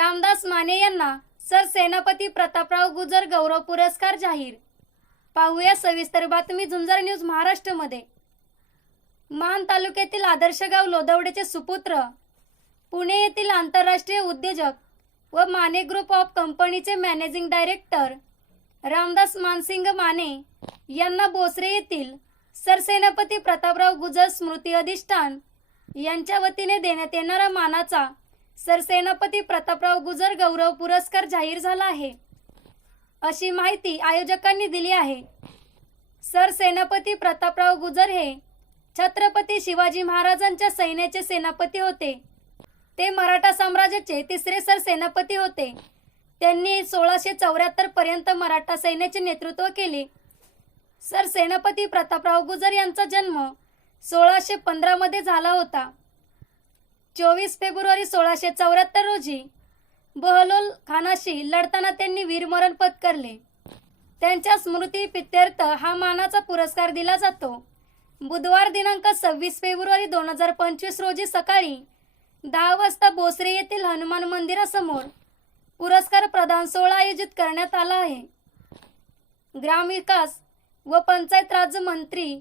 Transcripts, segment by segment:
रामदास माने यांना सर सेनापती प्रतापराव गुजर गौरव पुरस्कार जाहीर. पाहूया सविस्तर बातमी झुंजार न्यूज महाराष्ट्रमध्ये. मान तालुक्यातील आदर्श गाव लोदवडेचे सुपुत्र पुणे येथील आंतरराष्ट्रीय उद्योजक व माने ग्रुप ऑफ कंपनीचे मॅनेजिंग डायरेक्टर रामदास मानसिंग माने यांना बोसरे येथील सरसेनापती प्रतापराव गुजर स्मृती अधिष्ठान यांच्या वतीने देण्यात येणारा मानाचा सरसेनापती प्रतापराव गुजर गौरव पुरस्कार जाहीर झाला आहे. अशी माहिती आयोजकांनी दिली आहे. सरसेनापती प्रतापराव गुजर हे छत्रपती शिवाजी महाराजांच्या सैन्याचे सेनापती होते. ते मराठा साम्राज्याचे तिसरे सरसेनापती होते. त्यांनी सोळाशे चौऱ्याहत्तर पर्यंत मराठा सैन्याचे नेतृत्व केले. सरसेनापती प्रतापराव गुजर यांचा जन्म सोळाशे पंधरामध्ये झाला होता. चोवीस फेब्रुवारी सोळाशे चौऱ्याहत्तर रोजी बहलोल खानाशी लढताना त्यांनी वीरमरण पत्करले. त्यांच्या स्मृती पित्यर्थ हा मानाचा पुरस्कार दिला जातो. बुधवार दिनांक सव्वीस फेब्रुवारी दोन हजार पंचवीस रोजी सकाळी दहा वाजता बोसरे येथील हनुमान मंदिरासमोर पुरस्कार प्रदान सोहळा आयोजित करण्यात आला आहे. ग्रामविकास व पंचायत राज मंत्री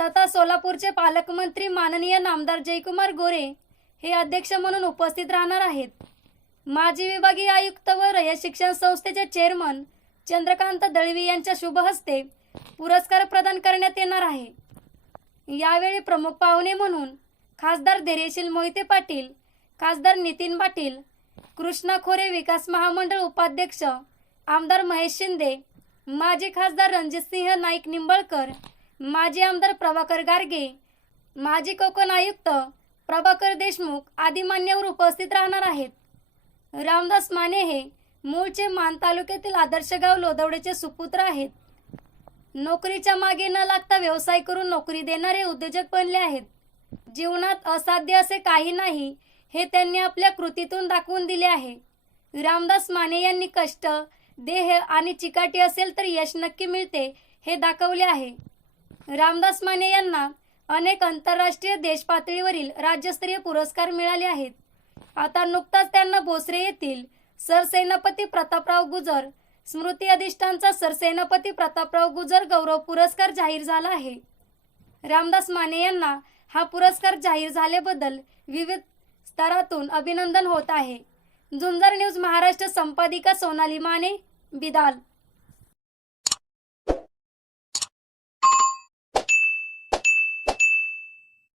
तथा सोलापूरचे पालकमंत्री माननीय नामदार जयकुमार गोरे हे अध्यक्ष म्हणून उपस्थित राहणार आहेत. माजी विभागीय आयुक्त व रयत शिक्षण संस्थेचे चेअरमन चंद्रकांत दळवी यांच्या शुभ हस्ते पुरस्कार प्रदान करण्यात येणार आहे. यावेळी प्रमुख पाहुणे म्हणून खासदार धैर्यशील मोहिते पाटील खासदार नितीन पाटील कृष्णा खोरे विकास महामंडळ उपाध्यक्ष आमदार महेश शिंदे माजी खासदार रणजितसिंह नाईक निंबळकर माजी आमदार प्रभाकर गारगे माजी कोकण आयुक्त प्रभाकर देशमुख आदी मान्यवर उपस्थित राहणार आहेत. रामदास माने हे मूळचे मान तालुक्यातील आदर्श गाव लोदवडेचे सुपुत्र आहेत. नोकरीच्या मागे न लागता व्यवसाय करून नोकरी देणारे उद्योजक बनले आहेत. जीवनात असाध्य असे काही नाही हे त्यांनी आपल्या कृतीतून दाखवून दिले आहे. रामदास माने यांनी कष्ट देह आणि चिकाटी असेल तर यश नक्की मिळते हे दाखवले आहे. रामदास माने यांना अनेक आंतरराष्ट्रीय देशपातळीवरील राज्यस्तरीय पुरस्कार मिळाले आहेत. आता नुकताच त्यांना भोसरे येथील सरसेनापती प्रतापराव गुजर स्मृती अधिष्ठानचा सरसेनापती प्रतापराव गुजर गौरव पुरस्कार जाहीर झाला आहे. रामदास माने यांना हा पुरस्कार जाहीर झाल्याबद्दल विविध स्तरातून अभिनंदन होत आहे. झुंजार न्यूज महाराष्ट्र संपादिका सोनाली माने बिदाल.